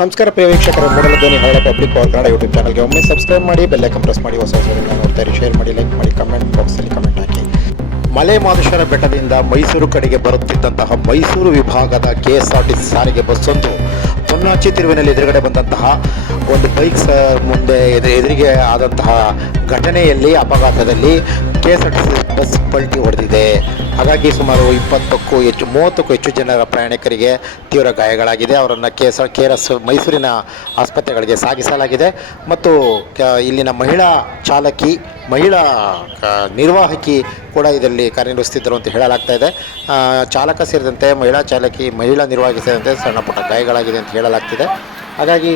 ನಮಸ್ಕಾರ ಪ್ರಿಯ ವೀಕ್ಷಕರೇ, ಮೂಡಲ ಧ್ವನಿ ಹರಳ ಪಬ್ಲಿಕ್ ಅವರ್ ಕನ್ನಡ ಯೂಟ್ಯೂಬ್ ಚಾನಲ್ಗೆ ಒಮ್ಮೆ ಸಬ್ಸ್ಕ್ರೈಬ್ ಮಾಡಿ, ಬೆಲ್ ಐಕಾನ್ ಪ್ರೆಸ್ ಮಾಡಿ, ಹೊಸ ಹೊಸದನ್ನು ನೋಡ್ತಾರೆ, ಶೇರ್ ಮಾಡಿ, ಲೈಕ್ ಮಾಡಿ, ಕಮೆಂಟ್ ಬಾಕ್ಸಲ್ಲಿ ಕಮೆಂಟ್ ಹಾಕಿ. ಮಲೆ ಮಹದೇಶ್ವರ ಬೆಟ್ಟದಿಂದ ಮೈಸೂರು ಕಡೆಗೆ ಬರುತ್ತಿದ್ದಂತಹ ಮೈಸೂರು ವಿಭಾಗದ KSRTC ಸಾರಿಗೆ ಬಸ್ಸೊಂದು ಪೊನ್ನಾಚಿ ತಿರುವಿನಲ್ಲಿ ಎದುರುಗಡೆ ಬಂದಂತಹ ಒಂದು ಬೈಕ್ ಮುಂದೆ ಎದುರಿಗೆ ಆದಂತಹ ಘಟನೆಯಲ್ಲಿ ಅಪಘಾತದಲ್ಲಿ KSRTC ಬಸ್ ಪಲ್ಟಿ ಹೊಡೆದಿದೆ. ಹಾಗಾಗಿ ಸುಮಾರು 30ಕ್ಕೂ ಹೆಚ್ಚು ಜನರ ಪ್ರಯಾಣಿಕರಿಗೆ ತೀವ್ರ ಗಾಯಗಳಾಗಿದೆ. ಅವರನ್ನು KRS ಮೈಸೂರಿನ ಆಸ್ಪತ್ರೆಗಳಿಗೆ ಸಾಗಿಸಲಾಗಿದೆ. ಮತ್ತು ಇಲ್ಲಿನ ಮಹಿಳಾ ನಿರ್ವಾಹಕಿ ಕೂಡ ಇದರಲ್ಲಿ ಕಾರ್ಯನಿರ್ವಹಿಸುತ್ತಿದ್ದರು ಅಂತ ಹೇಳಲಾಗ್ತಾ ಇದೆ. ಚಾಲಕ ಸೇರಿದಂತೆ ಮಹಿಳಾ ನಿರ್ವಾಹಕಿ ಸೇರಿದಂತೆ ಸಣ್ಣ ಪುಟ್ಟ ಗಾಯಗಳಾಗಿದೆ ಅಂತ ಹೇಳಲಾಗ್ತಿದೆ. ಹಾಗಾಗಿ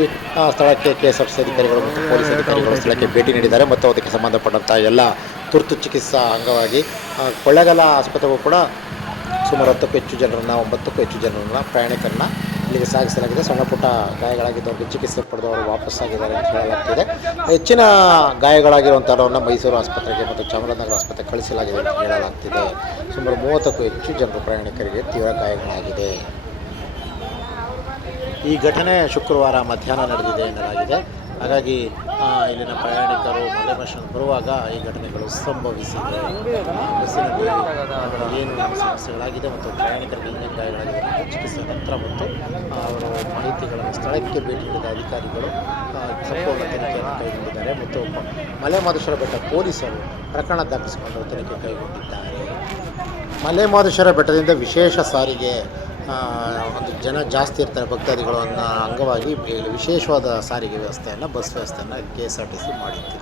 ಸ್ಥಳಕ್ಕೆ KSRTC ಅಧಿಕಾರಿಗಳು ಮತ್ತು ಪೊಲೀಸ್ ಅಧಿಕಾರಿಗಳು ಸ್ಥಳಕ್ಕೆ ಭೇಟಿ ನೀಡಿದ್ದಾರೆ ಮತ್ತು ಅದಕ್ಕೆ ಸಂಬಂಧಪಟ್ಟಂಥ ಎಲ್ಲ ತುರ್ತು ಚಿಕಿತ್ಸಾ ಅಂಗವಾಗಿ ಕೊಳ್ಳೇಗಾಲ ಆಸ್ಪತ್ರೆಗೂ ಕೂಡ ಸುಮಾರು 9ಕ್ಕೂ ಹೆಚ್ಚು ಜನರನ್ನ ಪ್ರಯಾಣಿಕರನ್ನ ಇಲ್ಲಿಗೆ ಸಾಗಿಸಲಾಗಿದೆ. ಸಣ್ಣ ಪುಟ್ಟ ಗಾಯಗಳಾಗಿದ್ದವರಿಗೆ ಚಿಕಿತ್ಸೆ ಪಡೆದವರು ವಾಪಸ್ಸಾಗಿದ್ದಾರೆ ಅಂತ ಹೇಳಲಾಗ್ತಿದೆ. ಹೆಚ್ಚಿನ ಗಾಯಗಳಾಗಿರುವಂಥವ್ರನ್ನ ಮೈಸೂರು ಆಸ್ಪತ್ರೆಗೆ ಮತ್ತು ಚಾಮರಾಜನಗರ ಆಸ್ಪತ್ರೆಗೆ ಕಳಿಸಲಾಗಿದೆ ಅಂತ ಹೇಳಲಾಗ್ತಿದೆ. ಸುಮಾರು 30ಕ್ಕೂ ಹೆಚ್ಚು ಜನರು ಪ್ರಯಾಣಿಕರಿಗೆ ತೀವ್ರ ಗಾಯಗಳಾಗಿದೆ. ಈ ಘಟನೆ ಶುಕ್ರವಾರ ಮಧ್ಯಾಹ್ನ ನಡೆದಿದೆ ಎನ್ನಲಾಗಿದೆ. ಹಾಗಾಗಿ ಇಲ್ಲಿನ ಪ್ರಯಾಣಿಕರು ಮಲೆಮಹದೇಶ್ವರ ಬರುವಾಗ ಈ ಘಟನೆಗಳು ಸಂಭವಿಸಿದೆ. ಬಸ್ಸಿನಲ್ಲಿ ಏನು ಸಮಸ್ಯೆಗಳಾಗಿದೆ ಮತ್ತು ಪ್ರಯಾಣಿಕರಿಗೆ ಏನೇನು ಗಾಯಗಳಾಗಿದೆ ಮತ್ತು ಚಿಕಿತ್ಸೆ ನಂತರ ಮತ್ತು ಅವರು ಮಾಹಿತಿಗಳನ್ನು ಸ್ಥಳಕ್ಕೆ ಭೇಟಿ ನೀಡಿದ ಅಧಿಕಾರಿಗಳು ಸಂಪೂರ್ಣ ತನಿಖೆಯನ್ನು ಕೈಗೊಂಡಿದ್ದಾರೆ ಮತ್ತು ಮಲೆಮಹದೇಶ್ವರ ಬೆಟ್ಟ ಪೊಲೀಸರು ಪ್ರಕರಣ ದಾಖಲಿಸಿಕೊಂಡು ತನಿಖೆ ಕೈಗೊಂಡಿದ್ದಾರೆ. ಮಲೆಮಹದೇಶ್ವರ ಬೆಟ್ಟದಿಂದ ವಿಶೇಷ ಸಾರಿಗೆ ಒಂದು ಜನ ಜಾಸ್ತಿ ಇರ್ತಾರೆ ಭಕ್ತಾದಿಗಳು ಅನ್ನೋ ಅಂಗವಾಗಿ ವಿಶೇಷವಾದ ಸಾರಿಗೆ ಬಸ್ ವ್ಯವಸ್ಥೆಯನ್ನು KSRTC ಮಾಡಿತ್ತು.